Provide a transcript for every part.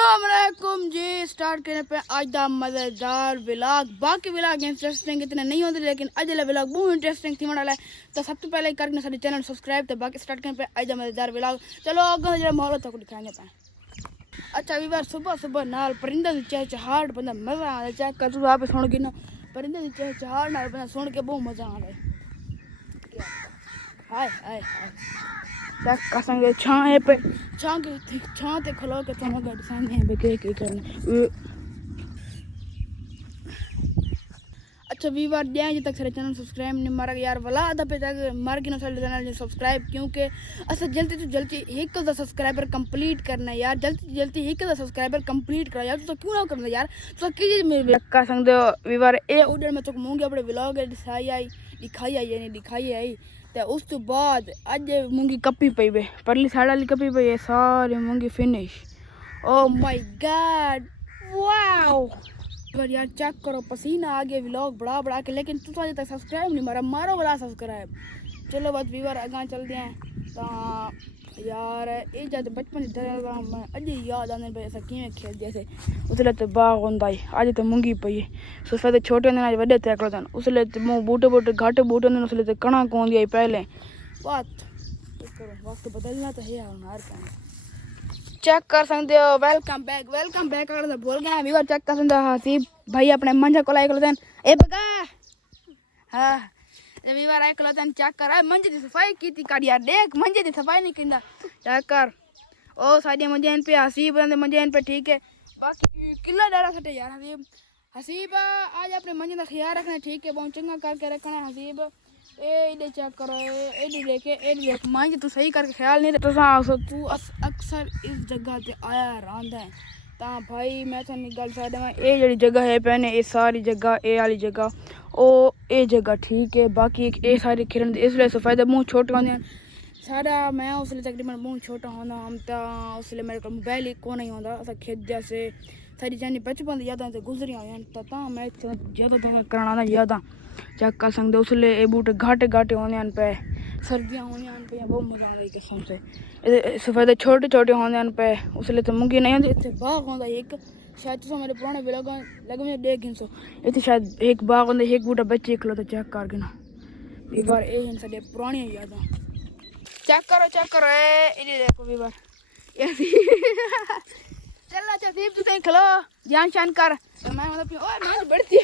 अस्सलाम वालेकुम जी। स्टार्ट करने पे आज दा मज़ेदार व्लॉग। बाकी व्लॉग इंटरेस्टिंग इतने नहीं होते, लेकिन अज वाला व्लॉग बहुत इंटरेस्टिंग थी वाला है। तो सब तो पहले करके सारे चैनल सब्सक्राइब। तो बाकी स्टार्ट करने पे आज दा मज़ेदार व्लॉग। चलो अगर जो माहौल तक दिखाएंगे पे। अच्छा भी बार सुबह सुबह नाल परिंदा की चहचहाहट बंदा मज़ा आ चेक कर तू आप सुन के ना परिंदा की चहचहाहट नाल बंदा सुन के बहुत मज़ा आ रहा है। हाय हाय हाय चेक कर संगे छाए पे छां ते खलो के तुम गड सामने पे के करना। अच्छा वी बार दे आज तक सारे चैनल सब्सक्राइब नहीं मारा यार वाला आधा पे तक मार के ना सारे चैनल सब्सक्राइब, क्योंकि अस जल्दी तो जल्दी एक का सब्सक्राइबर कंप्लीट करना यार। जल्दी जल्दी एक का सब्सक्राइबर कंप्लीट करा यार। तो क्यों ना करना यार। तो की मेरे का संग दो वी बार ए उधर में तो मूंगी अपने व्लॉग दिखाई आई नहीं दिखाई आई। तो उस तो बाद अज मूंगी कपी पई वे परली साइड वाली कपी पई है सारी मूंगी finish. Oh my God wow यार चेक करो पसीना आ गया व्लॉग बड़ा बड़ा के, लेकिन तुम अजे तक सब्सक्राइब नहीं मारा मारो वाला सब्सक्राइब। चलो बस व्यूअर अगा चलते हैं। तो यार ये जब बचपन मैं अजे याद आने पे ऐसा किमें खेलते थे उसले तो बाग होंदा ही अज तो मूंगी पई सफेद छोटे होंदे अज वड्डे तैकड़ो थे उसले तो मुँह बूटे बूटे घट बूटे होंदे उसले तो कणक होंदी आई पहले बात वक्त बदलना तो है हर काम। चेक कर सकते हो वेलकम बैक अगर बोल गए व्यूअर चेक कर सकते हो हसीब भाई अपने मंजे को लाइक लेते ए बगा हाँ व्यूअर आए लेते चेक कर मंजे की सफाई की थी कर यार देख मंजे की सफाई नहीं किंदा चेक कर ओ सारे मंजे पे हसीब मंजे पे ठीक है। बाकी किला डारा सटे यार हसीब आज अपने मंजे का ख्याल रखना ठीक है बहुत चंगा करके रखना है हसीब। ए चेक करो ए देख मांझ तू सही करके ख्याल नहीं रखता तू अक्सर इस जगह ते आया रहा है। ता भाई मैं तो गल सकता ये जी जगह है पैने ये सारी जगह ए वाली जगह ओ ये जगह ठीक है। बाकी ये सारी खिरन इसलिए सफाई मुँह छोटे होंगे सारा मैं उसलिए तकरीबन मुँह छोटा होना हम तो उसलिए मेरे को मोबाइल ही को नहीं होता अस खेद से सारी जानी बचपन की यादा से गुजरी हुई तो मैं ज़्यादा कराना यादा चेक कर सकते उसले ये बूटे घाटे घाटे होने पे सर्दियाँ होने पे बहुत मज़ा आ रही कसम से सफेद छोटे छोटे होने पे उसले तो मूंगी नहीं होती इतने बाग होता एक शायद तो मेरे पुराने भी लगे मुझे 1.5 इतने शायद एक बाग होता एक बूटा बच्चे खलो तो चेक करके ना एक बार ये साढ़े पुरानी याद चेक करो ये देखो भी बार चल अच्छा सीप तू सही खलो ध्यान शान कर मैं मतलब मैं बढ़ती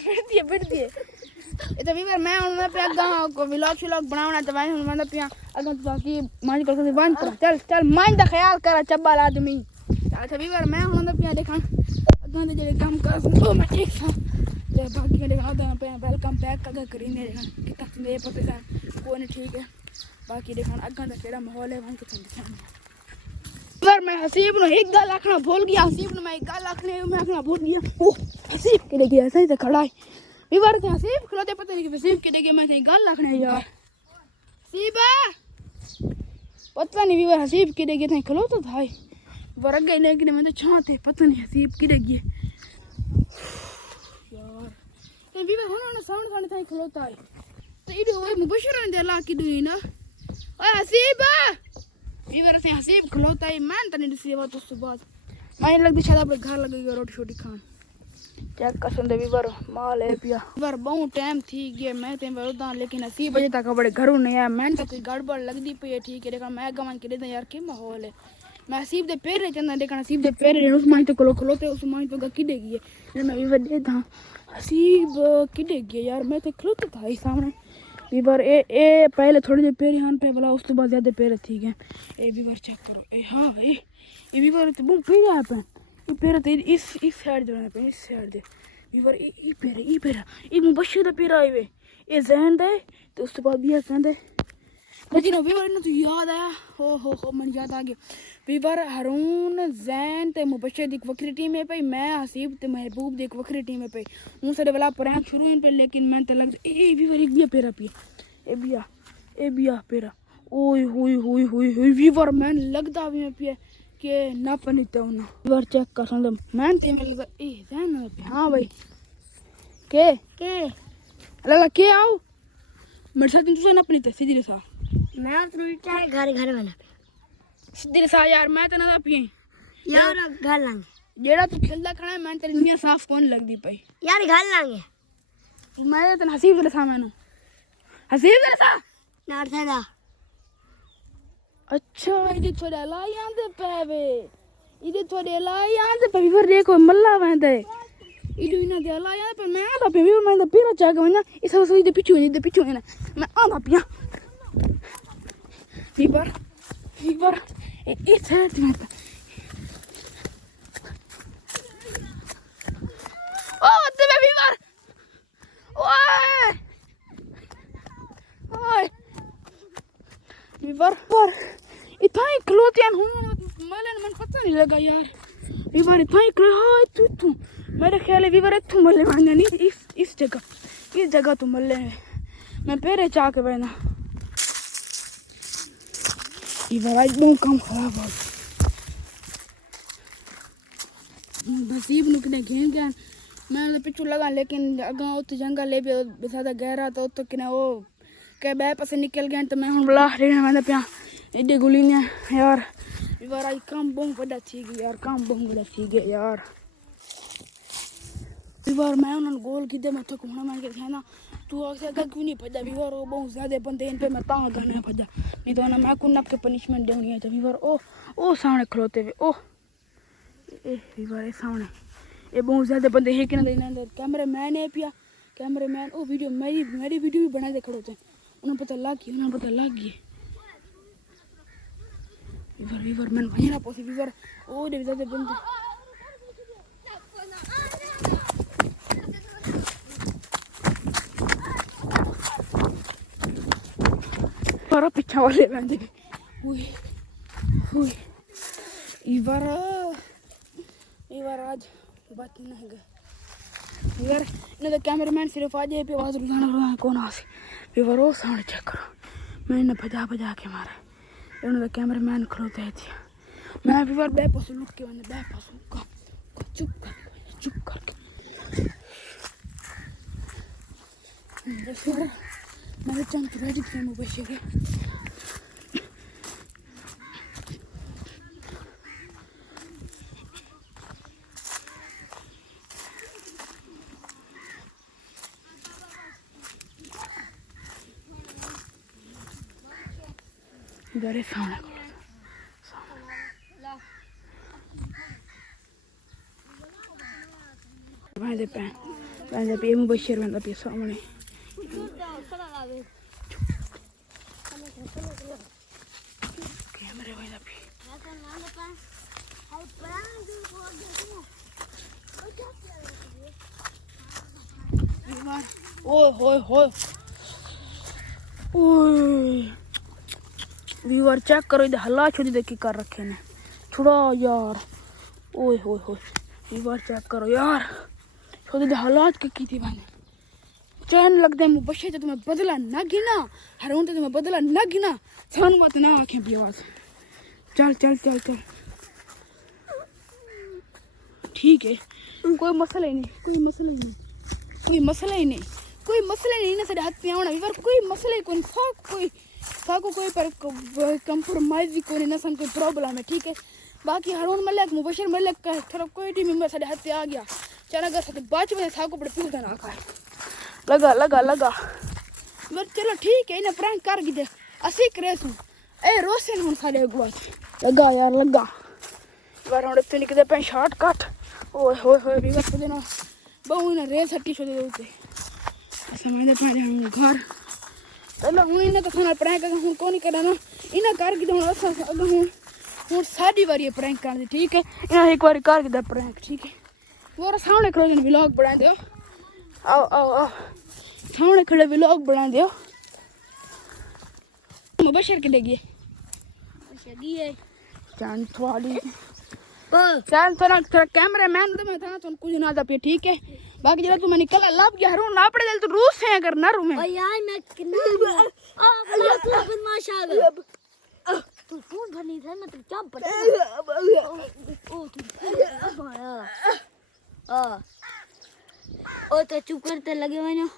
है इतना भी बार मैं उन्होंने पे अगा को व्लॉग बनाना तो मैं मतलब पिया अगा तो की मान कर बंद कर चल मान दा ख्याल कर चब्बल आदमी अच्छा भी बार मैं उन्होंने पिया देखा अगा दे जे काम कर मैं ठीक था ले बाकी के देखा दा पे वेलकम बैक का करीने देखा कितना मेरे पता था कोई ठीक है। बाकी देखा अगा दा केड़ा माहौल है वहां के सामने पर मैं हसीब ने एक गल आखना भूल गया हसीब ने मैं एक गल आखने में आखना भूल गया ओ हसीब के गया सही से खड़ा है विवर थे हसीब खलोते पता नहीं कि हसीब के गया मैं सही गल आखने यार हसीबा पता नहीं विवर हसीब के गया थे खलो तो था वर गए लेकिन मैं तो छाते पता नहीं हसीब के गया यार तो विवर होने सामने था खलोता है तो इधर वो मुबशर ने अल्लाह की दुई ना ओए हसीबा वीवर से हसीब खलोता है मैं तने सेवा तो सुबह मैं लगती शायद अपने घर लगेगा रोटी छोटी खान चेक कर संदे वीवर माल है पिया वीवर बहुत टाइम थी गया मैं ते वरदा लेकिन हसीब बजे तक बड़े घरों नहीं आया मैं तो कोई गड़बड़ लगदी पई है ठीक है देखा मैं गवन के दे यार के माहौल है मैं हसीब दे पैर चंदा देखा हसीब दे पैर उस माई तो खलोते उस माई तो किडे गई मैं वीवर दे था हसीब किडे गया यार मैं तो खलोता था ही सामने वीवर ए पहले थोड़ी देर पैर हान पे बोला उस तो बाद ज़्यादा पैर थी गए ए वीवर चेक करो ए हाँ ए वीवर तो बहुत पैर है पे ये पैर तो इस साइड जो है पे इस साइड दे वीवर ये पैर ये मुबशर दा पैर आए वे ये जहन दे तो उस तो बाद भी जहन दे लेकिन वीवर ने तो याद आया हो मन याद आ गया वीवर हरून जैन ते मुबशर दी वक्री टीम है पे मैं हसीब ते महबूब दी वक्री टीम है पे हूँ सारे वाला प्रैंक शुरू इन पे लेकिन मैं तो लग ए वीवर एक बिया पेरा पिया ए बिया पेरा ओए हुई वीवर मैन लगदा भी मैं पिया के ना पनीते हो ना वीवर चेक कर संदम मैं ते में लगदा ए जैन ना पे हां भाई के लगा के आओ मेरे साथ तू ना पनीते सीधी सा मैं तो घर बना सीधे सा यार मैं तो ना पिए यार घर लंग जेड़ा तू खेलदा खड़ा है मैं तेरी निया साफ कौन लगदी पई यार घाल लांगे मैं तन हसीब दे सा मैनू हसीब दे सा नार सादा अच्छा इधे थोड़े लाई आंदे पेवे इधे थोड़े लाई आंदे पे फिर देखो मल्ला वेंदे इधे इना दे लाई आंदे पे मैं आंदा पे मैं दा पीरा चाग वना इस सो इधे पिछु ना मैं आंदा पिया वीवर इट्स हर्ट मी ओ ते वीवर ओए ओए वीवर पर इतना ही खलोतियान हूं मलन मन पता नहीं लगा यार वीवर इतना ही खलो हाय तू मेरे ख्याल है वीवर तू मल्ले मांगने नहीं इस जगह तू मल्ले है मैं पेरे चाह के बैठना वीवर आज बहुत काम खराब हो नसीब नुकने घेन गया मैं पिछू लगा लेकिन अगा उत जंगल ले भी ज्यादा गहरा तो उत किने वो के बे पासे निकल गए तो मैं हूं बुला रेना मैं पिया एडे गुली ने यार वीवर आज काम बहुत बड़ा थी गया यार काम बहुत बड़ा थी गया यार वीवर मैं उन गोल की दे मैं तो कोना मार के था ना तू ऐसे क्यों नहीं भजा वीवर वो बहुत ज्यादा बंदे इन पे मैं ता करने भजा नहीं तो ना मैं को नक के पनिशमेंट देनी है तो वीवर ओ सामने खलोते हुए ओ ए वीवर ए सामने ये बहुत ज्यादा बंदे है कि ना अंदर कैमरामैन है पिया कैमरामैन ओ वीडियो मेरी वीडियो भी बना दे खड़ो थे उन्हें पता लग गया वीवर मैंने वहीं ना पहुंची वीवर ओ दे ज्यादा बंदे पर पीछे वाले बंदे हुई वीवर आज बात नहीं गई यार इन्हें तो कैमरामैन सिर्फ आज पे आवाज रुझाना कौन आ वीवर वो साउंड चेक करो मैंने भजा के मारा इन्हें तो कैमरामैन खलोते थे मैं वीवर बेपस लुक के मैंने बेपस चुप करके मैंने चंद रेडी थे मुबशर गरे सामने पे मुबशर बंदा पे सामने कैमरे वाला पे ओए वीवर चेक करो इधर हल्ला छोड़ी दे की कर रखे ने छुड़ा यार ओए वीवर चेक करो यार छोड़ी दे हालात की थी मैंने चैन लगता है मुबशर जो तुम्हें बदला ना गिना हरों तो तुम्हें बदला ना गिना सान मत ना आंखें भी आवाज चल ठीक है कोई मसला ही नहीं ना साढ़े हाथ में आना वीवर कोई मसला ही कोई कोई पर कंप्रोमाइज कोई ना कोई प्रॉब्लम है ठीक है बाकी हरून मलिक मुबशर मलिक का थोड़ा कोई टीम मेंबर साढ़े हाथ पे आ गया चला गया साथ बाच में साको बड़े पील देना का लगा बस चलो ठीक है इन्हें प्रैंक कर गी दे असी करेसू ए रोशन हुन साढ़े अगुआ लगा बार हम इतने निकलते पे शॉर्टकट ओए वीवर को देना बहु इन्हें रेस हट्टी छोड़ दे उसे समझ पे हम घर चलो हूँ इन्हें तो खाना प्रैंक हूँ कौन नहीं करना इन्हें कर गी हूँ साड़ी बारी प्रैंक कर दी ठीक है इन्हें एक बार कर गी प्रैंक ठीक है वो सामने खड़े व्लॉग बना दो आओ सामने खड़े व्लॉग बना दो मुबशर के लेगी जान थोड़ी चल थोड़ा कैमरामैन तो मैं था तो कुछ ना था पे ठीक है बाकी जरा तू मैं निकला लब गया हरू ना पड़े दल तो रूस है अगर ना रूम में यार मैं कितना तू बदमाश आ गया तू फोन भरनी था मैं तो क्या बता ओ तू तो चुप करते लगे मैंने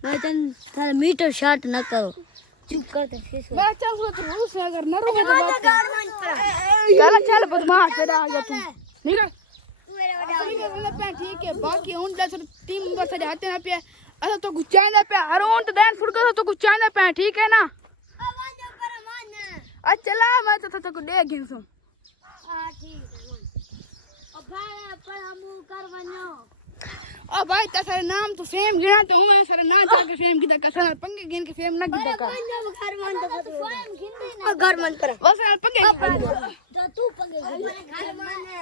मैं सारा मीटर शॉट ना करो चुप करते मैं चल तो रूस है अगर ना रूम में तो चल बदमाश तेरा आ गया तू निकल के बाकी उन दस टीम मेंबर से आते ना पे असा तो कुछ चाहना पे हर उन तो दैन फुड़ तो कुछ चाहना पे ठीक है ना चला मैं तो को दे गिन सो ठीक है ओ भाई पर हम कर बनो ओ भाई ता सारे नाम तो फेम गिना तो हूं सारे ना जाके फेम की का सारे पंगे गिन के फेम ना की का घर मन तो स्वयं गिनते ना घर मन पर वो सारे पंगे जो तू पंगे घर मन है